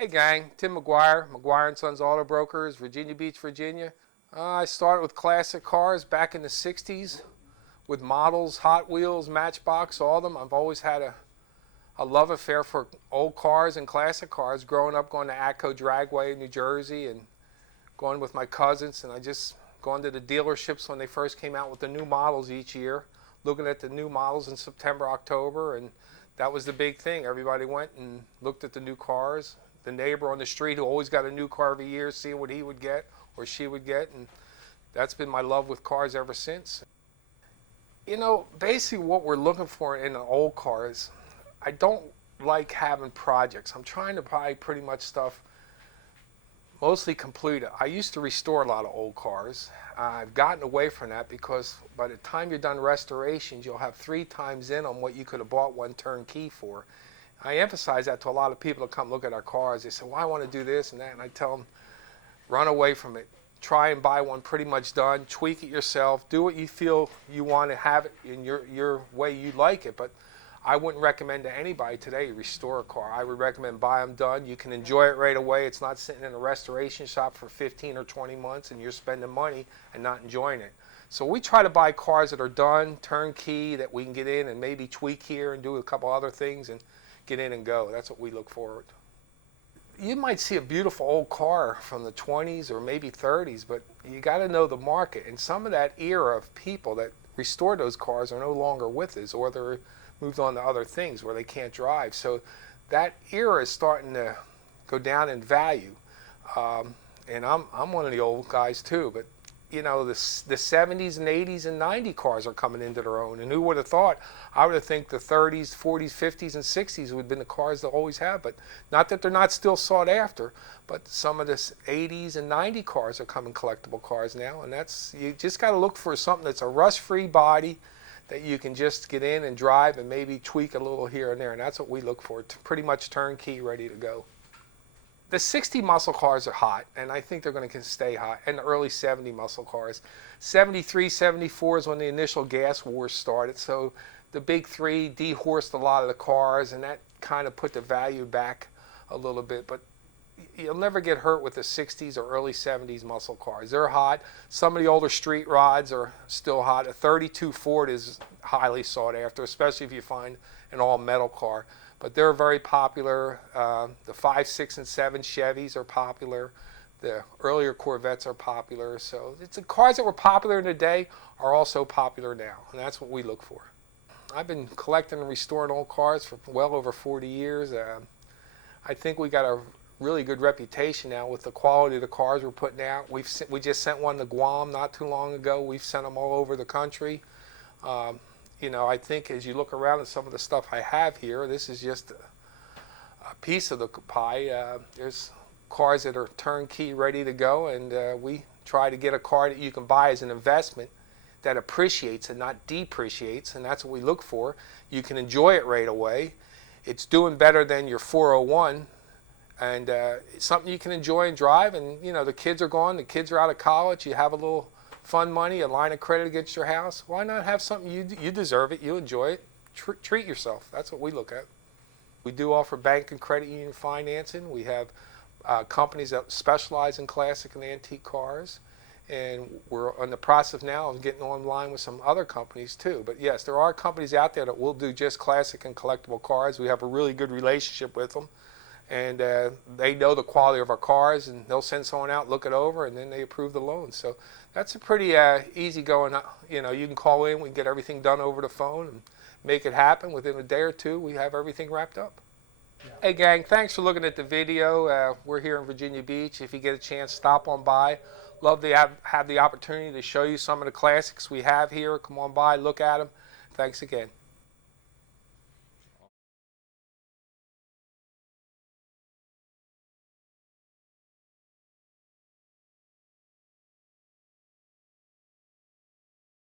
Hey gang, Tim Maguire, Maguire & Sons Auto Brokers, Virginia Beach, Virginia. I started with classic cars back in the 60s with models, Hot Wheels, Matchbox, all of them. I've always had a love affair for old cars and classic cars. Growing up going to Atco Dragway in New Jersey and going with my cousins, and I just going to the dealerships when they first came out with the new models each year, looking at the new models in September, October, and that was the big thing. Everybody went and looked at the new cars. The neighbor on the street who always got a new car every year, seeing what he would get or she would get, and that's been my love with cars ever since. You know, basically what we're looking for in an old car is, I don't like having projects. I'm trying to buy pretty much stuff mostly completed. I used to restore a lot of old cars. I've gotten away from that because by the time you're done restorations, you'll have 3 times in on what you could have bought one turnkey for. I emphasize that to a lot of people that come look at our cars. They say, well, I want to do this and that, and I tell them, run away from it. Try and buy one pretty much done, tweak it yourself, do what you feel you want to have it in your way you like it, but I wouldn't recommend to anybody today restore a car. I would recommend buy them done. You can enjoy it right away. It's not sitting in a restoration shop for 15 or 20 months and you're spending money and not enjoying it. So we try to buy cars that are done, turnkey, that we can get in and maybe tweak here and do a couple other things and get in and go. That's what we look forward to. You might see a beautiful old car from the 20s or maybe 30s, but you got to know the market. And some of that era of people that restored those cars are no longer with us, or they're moved on to other things where they can't drive. So that era is starting to go down in value. And I'm one of the old guys too, but you know, the 70s and 80s and 90 cars are coming into their own. And who would have thought? I would have think the 30s, 40s, 50s, and 60s would have been the cars they'll always have. But not that they're not still sought after, but some of the 80s and 90 cars are coming collectible cars now. And that's, you just got to look for something that's a rust-free body that you can just get in and drive and maybe tweak a little here and there. And that's what we look for, pretty much turnkey, ready to go. The 60 muscle cars are hot, and I think they're going to stay hot, and the early 70 muscle cars. 73, 74 is when the initial gas wars started, so the big 3 dehorsed a lot of the cars, and that kind of put the value back a little bit, but you'll never get hurt with the 60s or early 70s muscle cars. They're hot. Some of the older street rods are still hot. A 32 Ford is highly sought after, especially if you find an all-metal car. But they're very popular. The 5, 6, and 7 Chevys are popular. The earlier Corvettes are popular. So it's the cars that were popular in the day are also popular now, and that's what we look for. I've been collecting and restoring old cars for well over 40 years. I think we got a really good reputation now with the quality of the cars we're putting out. We just sent one to Guam not too long ago. We've sent them all over the country. You know, I think as you look around at some of the stuff I have here, this is just a piece of the pie. There's cars that are turnkey, ready to go, and we try to get a car that you can buy as an investment that appreciates and not depreciates, and that's what we look for. You can enjoy it right away. It's doing better than your 401, and it's something you can enjoy and drive, and you know, the kids are gone, the kids are out of college, you have a little fun money, a line of credit against your house. Why not have something you deserve it, you enjoy it, treat yourself. That's what we look at. We do offer bank and credit union financing. We have companies that specialize in classic and antique cars, and we're in the process now of getting online with some other companies too. But yes, there are companies out there that will do just classic and collectible cars. We have a really good relationship with them, and they know the quality of our cars, and they'll send someone out, look it over, and then they approve the loan. So that's a pretty easy going. You know, you can call in, we can get everything done over the phone and make it happen. Within a day or two, we have everything wrapped up. Yeah. Hey gang, thanks for looking at the video. We're here in Virginia Beach. If you get a chance, stop on by. Love to have the opportunity to show you some of the classics we have here. Come on by, look at them. Thanks again.